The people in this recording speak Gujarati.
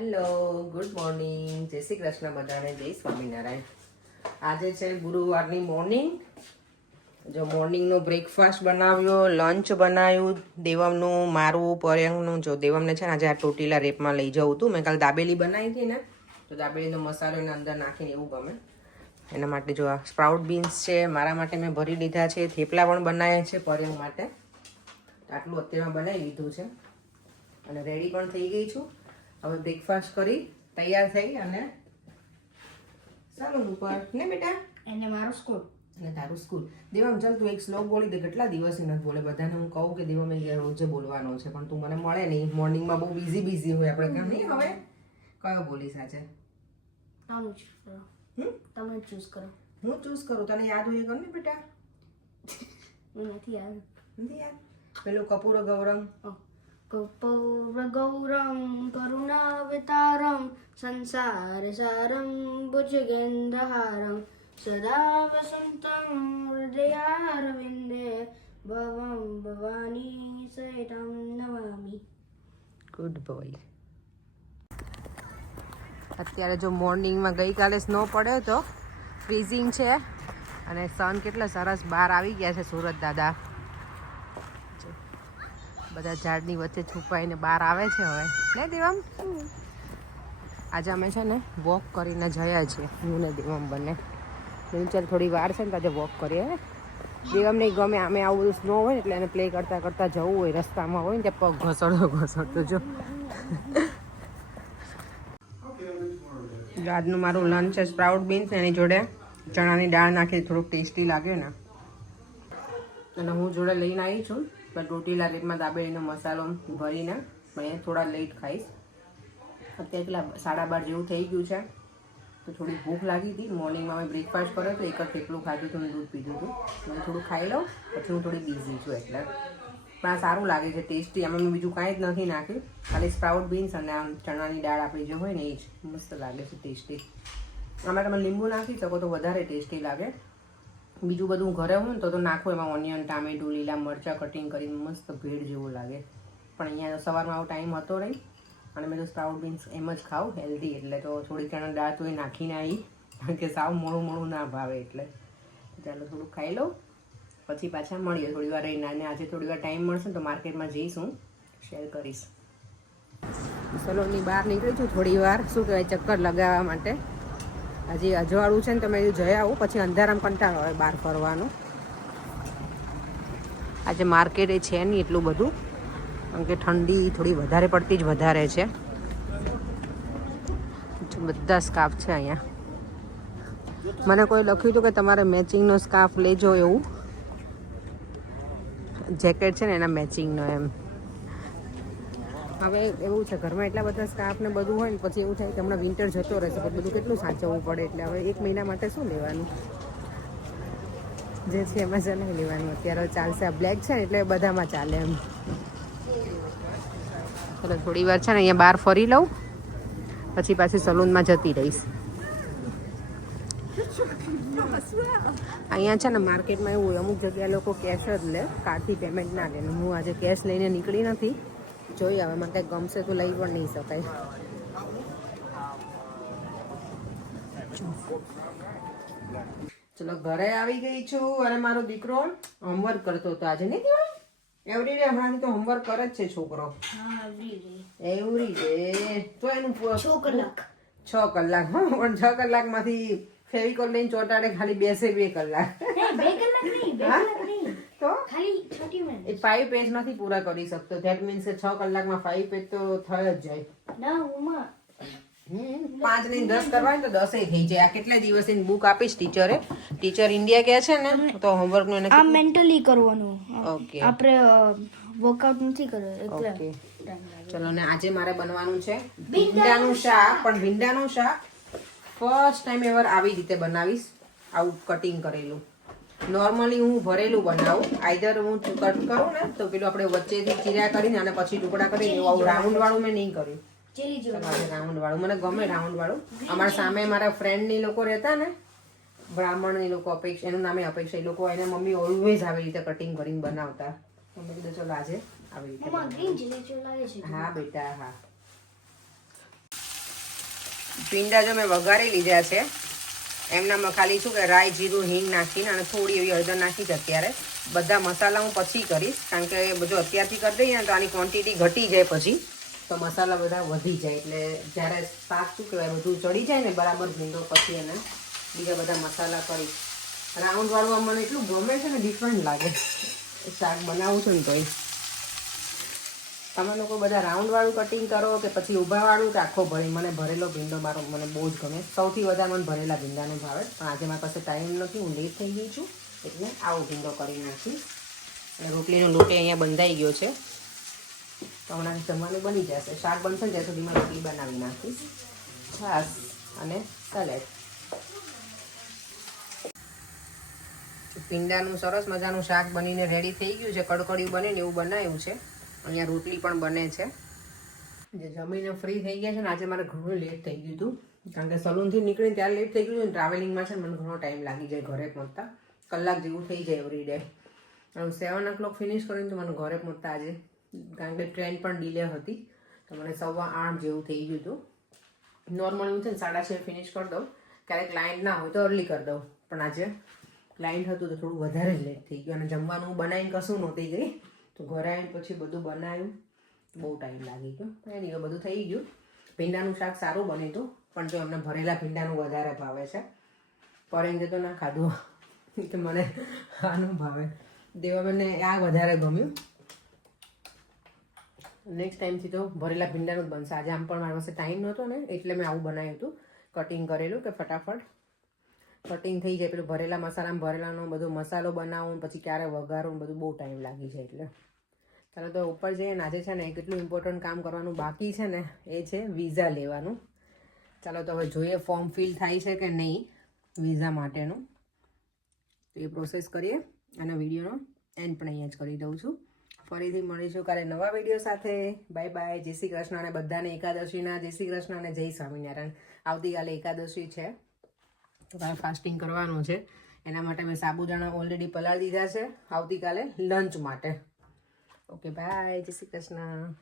હેલો, ગુડ મોર્નિંગ, જય શ્રી કૃષ્ણ બધાને, જય સ્વામિનારાયણ. આજે છે ગુરુવારની મોર્નિંગ. જો મોર્નિંગનો બ્રેકફાસ્ટ બનાવ્યો, લંચ બનાવ્યું, દેવમનું મારું પર્યંગનું. જો દેવમને છે ને આજે આ ટોટીલા રેપમાં લઈ જવું હતું. મેં કાલે દાબેલી બનાવી હતી ને, તો દાબેલીનો મસાલો એને અંદર નાખીને એવું ગમે એના માટે. જો આ સ્પ્રાઉટ બીન્સ છે, મારા માટે મેં ભરી લીધા છે. થેપલા પણ બનાવ્યા છે પર્યંગ માટે. આટલું અત્યારમાં બનાવી લીધું છે અને રેડી પણ થઈ ગઈ છું. હવે બ્રેકફાસ્ટ કરી તૈયાર થઈ અને ચાલો ઉપર ને બેટા. એને મારું સ્કૂલ અને તારું સ્કૂલ. દેવામ ચાલ તું એક શ્લોક બોલી દે. કેટલા દિવસથી નથી બોલે. બધાને હું કહું કે દેવામ રોજે બોલવાનો છે, પણ તું મને મળે નહીં. મોર્નિંગમાં બહુ બિઝી હોય આપણે કામ નહીં. હવે કયો બોલીશ આજે? તમે ચૂઝ કરો. તમે ચૂઝ કરો. હું ચૂઝ કરું? તને યાદ હોય કર ને બેટા. નથી યાદ. નથી યાદ? પેલું કપૂર ગૌરમ. કપૌરગૌરમ કરુણાવતારમ સંસાર સારમ ભુજગેન્દ્રહારમ સદા વસંતમ હૃદયારવિંદે ભવમ ભવાની સહિતમ નમામિ. Good boy. અત્યારે જો મોર્નિંગમાં ગઈકાલે સ્નો પડ્યો તો ફ્રીઝિંગ છે અને સન કેટલા સરસ બહાર આવી ગયા છે. સુરત દાદા બધા ઝાડની વચ્ચે છુપાઈને બહાર આવે છે હવે ને દેવમ. આજે અમે છે ને વોક કરીને જયા છીએ, હું ને દેવમ બંને. ચાલ થોડી વાર છે ને આજે વોક કરીએ. દેવમ નહીં ગમે અમે આવું બધું સ્નો હોય ને એટલે એને પ્લે કરતાં કરતાં જવું હોય. રસ્તામાં હોય ને ત્યાં પગ ઘસડતો જો. આજનું મારું લંચ છે સ્પ્રાઉટ બીન્સ, એની જોડે ચણાની દાળ નાખી થોડુંક ટેસ્ટી લાગે ને. અને હું જોડે લઈને આવી છું પણ રોટીલા રેટમાં દાબેલીનો મસાલો ભરીને. પણ એ થોડા લેટ ખાઈશ. અત્યારે પેલા 12:30 જેવું થઈ ગયું છે તો થોડી ભૂખ લાગી હતી. મોર્નિંગમાં અમે બ્રેકફાસ્ટ કર્યો તો એક જ થેપલું ખાધું હતું અને દૂધ પીધું હતું. હું થોડું ખાઈ લઉં પછી હું થોડી બિઝી છું એટલે. પણ આ સારું લાગે છે, ટેસ્ટી. આમાં મેં બીજું કાંઈ જ નથી નાખ્યું, ખાલી સ્પ્રાઉટ બીન્સ અને આમ ચણાની દાળ આપણી જે હોય ને એ જ મસ્ત લાગે છે, ટેસ્ટી. આમાં તમે લીંબુ નાખી શકો તો વધારે ટેસ્ટી લાગે. બીજું બધું ઘરે હોય ને તો નાખો એમાં ઓનિયન, ટામેટું, લીલા મરચાં કટિંગ કરીને મસ્ત ભેળ જેવું લાગે. પણ અહીંયા સવારમાં આવો ટાઈમ હતો નહીં અને મેં તો સ્પ્રાઉટ બીન્સ એમ જ ખાઉં હેલ્ધી એટલે. તો થોડી ચણા દાળ તો એ નાખીને આવી, કારણ કે સાવ મોડું ના ભાવે એટલે. ચાલો થોડુંક ખાઈ લઉં પછી પાછા મળીએ થોડી વાર રહીને. અને આજે થોડી વાર ટાઈમ મળશે ને તો માર્કેટમાં જઈશું, શેર કરીશ. સલોની બહાર નીકળી છું થોડી વાર, શું કહેવાય, ચક્કર લગાવવા માટે. હજી અજવાળું છે ને તમે જઈ આવું, પછી અંધારામાં કંટાળો આવે બહાર ફરવાનું. આજે માર્કેટ એ છે નહીં એટલું બધું, કારણ કે ઠંડી થોડી વધારે પડતી જ વધારે છે. બધા સ્કાર્ફ છે અહીંયા. મને કોઈ લખ્યું હતું કે તમારે મેચિંગનો સ્કાર્ફ લેજો એવું. જેકેટ છે ને એના મેચિંગનો એમ. હવે એવું છે ઘરમાં એટલા બધા સ્કાર્ફ ને બધું હોય ને પછી એવું થાય કે હમણાં વિન્ટર જતો રહેશે પછી બધું કેટલું સાચવવું પડે. એટલે હવે 1 મહિના માટે શું લેવાનું, જે છે એમાં જ નહીં લેવાનું. અત્યારે ચાલશે. આ બ્લેક છે ને એટલે બધામાં ચાલે એમ. ચાલો થોડી વાર છે ને અહીંયા બહાર ફરી લઉં પછી પાછી સલૂનમાં જતી રહીશ. અહીંયા છે ને માર્કેટમાં એવું હોય, અમુક જગ્યાએ લોકો કેશ જ લે, કાર્ડથી પેમેન્ટ ના લે. હું આજે કેશ લઈને નીકળી નથી. જોઈ હવે મને કંઈક ગમશે તો લઈ પણ નહીં શકાય. ચલો ઘરે આવી ગઈ છું અને મારો દીકરો હોમવર્ક કરતો હતો આજે. નહીં દેવા એવરી ડે હમણાંથી તો હોમવર્ક કરે જ છે છોકરો. એવરી ડે તો એનું 6 કલાક. હા પણ 6 કલાકમાંથી ફેવિકોલ લઈને ચોટાડે ખાલી બેસે 2 કલાક. તો એ 5 પેજ નથી પૂરા કરી શકતો. ધેટ મીન્સ 6 કલાકમાં 5 પેજ તો થઈ જ જાય. 5 નહીં 10 કરવા તો 10 થઈ જાય. આ કેટલા દિવસની બુક આપીશ ટીચરે. ટીચર ઇન્ડિયા કહે છે ને તો હોમવર્કનું એને આ મેન્ટલી કરવાનું. ઓકે આપણે વર્કઆઉટ નથી કરવાનું એટલે. ચલો ને આજે મારે બનવાનું છે ભીંડાનું શાક. પણ ભીંડાનું શાક ફર્સ્ટ ટાઈમ એવર આવી રીતે બનાવીશ, આવું કટિંગ કરેલું. નોર્મલી હું ભરેલું બનાવું, આઈધર હું કટ કરું ને તો પેલું આપણે વચ્ચેથી ચીરા કરીને અને પછી ટુકડા કરીને આવું રાઉન્ડ વાળું મેં નહીં કર્યું. રાઉન્ડ વાળું મને ગમે, રાઉન્ડ વાળું. અમારા સામે મારા ફ્રેન્ડની લોકો રહેતા ને, બ્રાહ્મણની લોકો, અપેક્ષા, એનું નામે અપેક્ષા, એ લોકો એને મમ્મી ઓલવેઝ આવી રીતે કટિંગ કરીને બનાવતા. મેં કીધું ચલો આજે આવી રીતે. હા બેટા હા. ભીંડા જો મેં વઘારી લીધા છે. એમનામાં ખાલી શું કે રાઈ જીરું હિંગ નાખીને અને થોડી એવી હળદર નાખી છે અત્યારે. બધા મસાલા હું પછી કરીશ, કારણ કે બધું અત્યારથી કરી દઈએ ને તો આની ક્વોન્ટિટી ઘટી જાય પછી, તો મસાલા બધા વધી જાય. એટલે જ્યારે શાક શું કહેવાય બધું ચડી જાય ને બરાબર ભીંડો, પછી એને બીજા બધા મસાલા કરીશ. રાઉન્ડવાળું મને એટલું ગમે છે ને, ડિફરન્ટ લાગે શાક બનાવું છું ને તોય. તમે લોકો બધા રાઉન્ડવાળું કટિંગ કરો કે પછી ઊભાવાળું કે આખો ભરી? મને ભરેલો ભીંડો મારો મને બહુ જ ગમે. સૌથી વધારે મને ભરેલા ભીંડાનું ભાવે. પણ આજે મારી પાસે ટાઈમ નથી, હું લેટ થઈ ગઈ છું, એટલે આવો ભીંડો કરી નાખીશ. અને રોટલીનો લોટે અહીંયા બંધાઈ ગયો છે, તો હમણાં જમવાનું બની જશે. શાક બનશે ને ત્યાં સુધીમાં રોટલી બનાવી નાખીશ. છાશ અને સલાડ. ભીંડાનું સરસ મજાનું શાક બનીને રેડી થઈ ગયું છે. કડકડિયું બને ને એવું બનાવ્યું છે. અહીંયા રોટલી પણ બને છે. જે જમીને ફ્રી થઈ ગયા છે ને, આજે મારે ઘણું લેટ થઈ ગયું હતું, કારણ કે સલૂનથી નીકળીને ત્યારે લેટ થઈ ગયું. ટ્રાવેલિંગમાં છે ને મને ઘણો ટાઈમ લાગી જાય ઘરે પહોંચતા, કલાક જેવું થઈ જાય એવરી ડે. હું 7 o'clock ફિનિશ કરીને તો મને ઘરે પહોંચતા આજે, કારણ કે ટ્રેન પણ ડિલે હતી, તો મને 8:15 જેવું થઈ ગયું હતું. નોર્મલી હું છે ને 6:30 ફિનિશ કરી દઉં, ક્યારેક ક્લાયન્ટ ના હોય તો અર્લી કરી દઉં, પણ આજે ક્લાયન્ટ હતું તો થોડું વધારે લેટ થઈ ગયું. અને જમવાનું બનાવીને કશું નહોતી ગઈ, તો ઘરે આવીને પછી બધું બનાવ્યું, બહુ ટાઈમ લાગી ગયો. એની બધું થઈ ગયું. ભીંડાનું શાક સારું બન્યું હતું, પણ જો અમને ભરેલા ભીંડાનું વધારે ભાવે છે. પરેંગે તો ના ખાધું કે મને આનું ભાવે. દેવાબેનને આ વધારે ગમ્યું. નેક્સ્ટ ટાઈમથી તો ભરેલા ભીંડાનું જ બનશે. આજે આમ પણ મારી પાસે ટાઈમ નહોતો ને, એટલે મેં આવું બનાવ્યું હતું, કટિંગ કરેલું કે ફટાફટ કટિંગ થઈ જાય. પેલું ભરેલા મસાલામાં ભરેલાનો બધો મસાલો બનાવું, પછી ક્યારે વઘારું, બધું બહુ ટાઈમ લાગી જાય. એટલે ચાલો તો ઉપર જઈએ ને. આજે છે ને કેટલું ઇમ્પોર્ટન્ટ કામ કરવાનું બાકી છે ને, એ છે વિઝા લેવાનું. ચાલો તો હવે જોઈએ ફોર્મ ફિલ થાય છે કે નહીં વિઝા માટેનું, તો એ પ્રોસેસ કરીએ. અને વિડીયોનો એન્ડ પણ અહીંયા જ કરી દઉં છું. ફરીથી મળીશું કાલે નવા વિડીયો સાથે. Bye bye. જય શ્રી કૃષ્ણ. અને બધાને એકાદશીના જય શ્રી કૃષ્ણ અને જય સ્વામિનારાયણ. આવતીકાલે એકાદશી છે, તો કાલે ફાસ્ટિંગ કરવાનું છે. એના માટે મેં સાબુદાણા ઓલરેડી પલાળી દીધા છે આવતીકાલે લંચ માટે. Okay bye. જય શ્રી કૃષ્ણ.